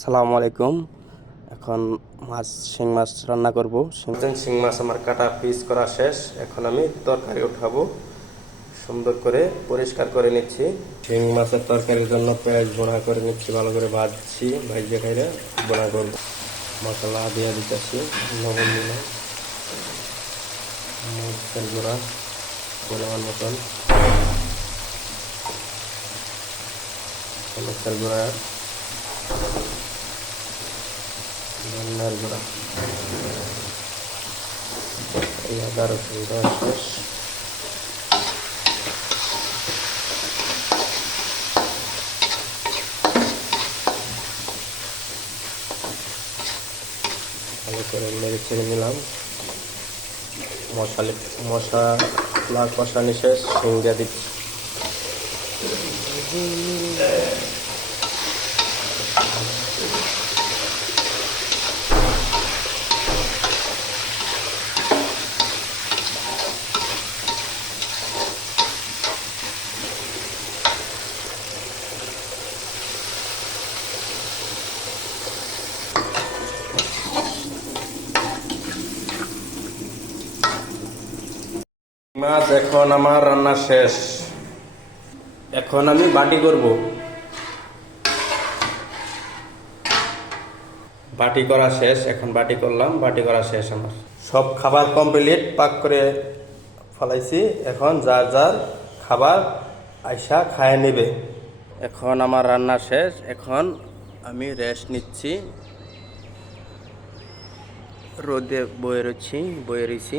আসসালামু আলাইকুম। এখন শিং মাছ রান্না করব। শিং মাছ আমার কাটা পিস করা শেষ। এখন আমি তরকারি উঠাবো, সুন্দর করে পরিষ্কার করে নিচ্ছি। শিং মাছের তরকারির জন্য পেঁয়াজ বোনা করে নিচ্ছি, ভালো করে ভাজছি। ভাজিয়ে খাইলে বোনা করবো। মশলা দিয়ে দিতেছি, লবণ দিলাম, মরিচের গুঁড়া পরিমাণ মতন, মরিচের গুঁড়া, ধনিয়ার গুঁড়া, এই আদা রসুন দেওয়া শেষ। ভালো করে নেড়ে ছেড়ে নিলাম। মশলা কষানি শেষ, শিং দিয়ে দিচ্ছি। মাছ এখন আমার রান্না শেষ। এখন আমি বাটি করব। বাটি করা শেষ, এখন বাটি করলাম, বাটি করা শেষ। আমার সব খাবার কমপ্লিট, পাক করে ফলাইছি। এখন যার যার খাবার আইসা খায় নেবে। এখন আমার রান্না শেষ, এখন আমি রেস্ট নিচ্ছি। রোদে বয়ে রয়েছি।